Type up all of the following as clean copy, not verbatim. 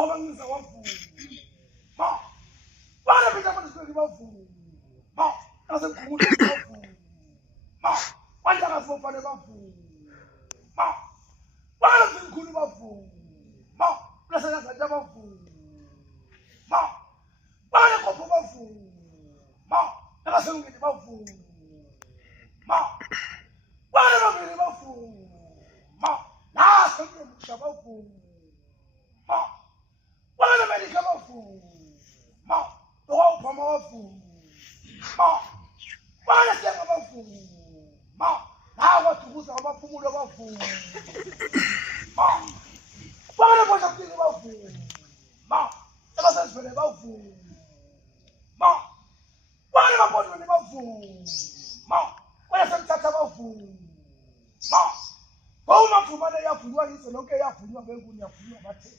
noma ngizwa wavuma wala phela abantu sibeke bavuma nasemkhulu bavuma wala ngasifane bavuma wala semkhulu bavuma nasela zathi bavuma wala kopho bavuma nasemngeni bavuma wala bavile bavuma nasemmusha bavuma wala melika bavuma ophama bavuma wala senga bavuma nawa thukuza abaphumulo bavuma wala bona kini bavuma abasezivele bavuma wala babona ni bavuma wala semthatha bavuma bawumavuma le yavunywa yizo lonke yavunywa ngekuni yavunywa bathe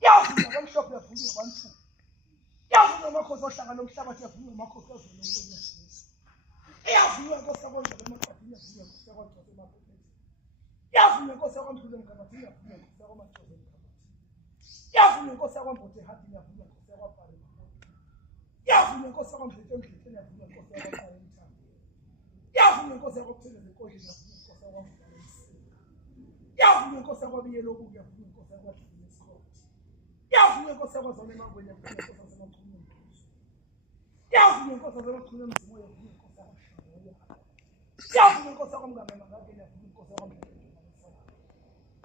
yavunywa ngomhlophe yavunywa abantu yavunywa amakhosi ohlanga lomhlabathi yavunywa amakhosi ozweni lonke yavunywa inkosi yakwenza lemaqadini yavunywa inkosi yakwenza emaphephethu yavunywa inkosi yakwamphile emkhabathini yavunywa inkosi yakwamathoze emkhabathini yavunywa inkosi yakwambothe ehadini yavunywa inkosi yakwabhare yavunywa inkosi yakwamhlete emhletheni yavunywa inkosi yakwabhare emthambeni yavunywa inkosi yakwabutheleza enkodleni yavunywa inkosi yakwamvula emsini yavunywa inkosi yakwabiyela okubi yavunywa inkosi yakwadlula esikhoti yavunywa inkosi yakwazona emangweni yavunywa inkosi yasemachumeni yavunywa inkosi yasemachumeni emzimo yavunywa inkosi yakwashamoya yavunywa inkosi yakwamngame mangakeni yavunywa inkosi yakwamhlete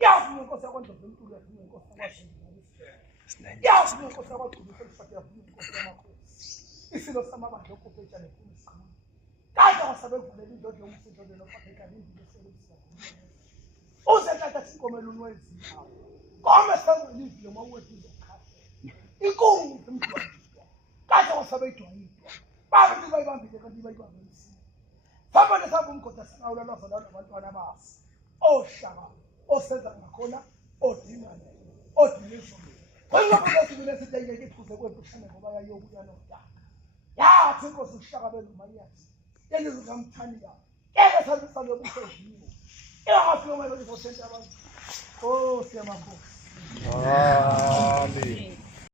yavunywa inkosi yakwandlovu emtulu yavunywa inkosi yakwashini yavunywa inkosi yakwagcubisa elifati yavunywa inkosi yamakhosi isilo samabandla okupetsha nephuma isiqhamulo kade wasebevulela indodlo yomsindlo nophatheka nendlu eselebisiyavunywa uzethatha sinkomela unwezindawo kome sengwelivile mawuwethizo khase inkungu emhlwanjwa kade wasebejwayidwa babe bayibambile kanti bayibambelisi famane sabe umgoda singawula lwazo lalo abantwana basi ohlaka osenza ngakhona odingana odinizwe kwelokuzibile sitayeke iphuze kwempushane ngoba yayokuya nodaka yathi inkosi ushaka belumanyathi yenizwe kamthaniya keke sabisa lobuseziwe ingafika uma bezosenta abantu siyamakhona amen.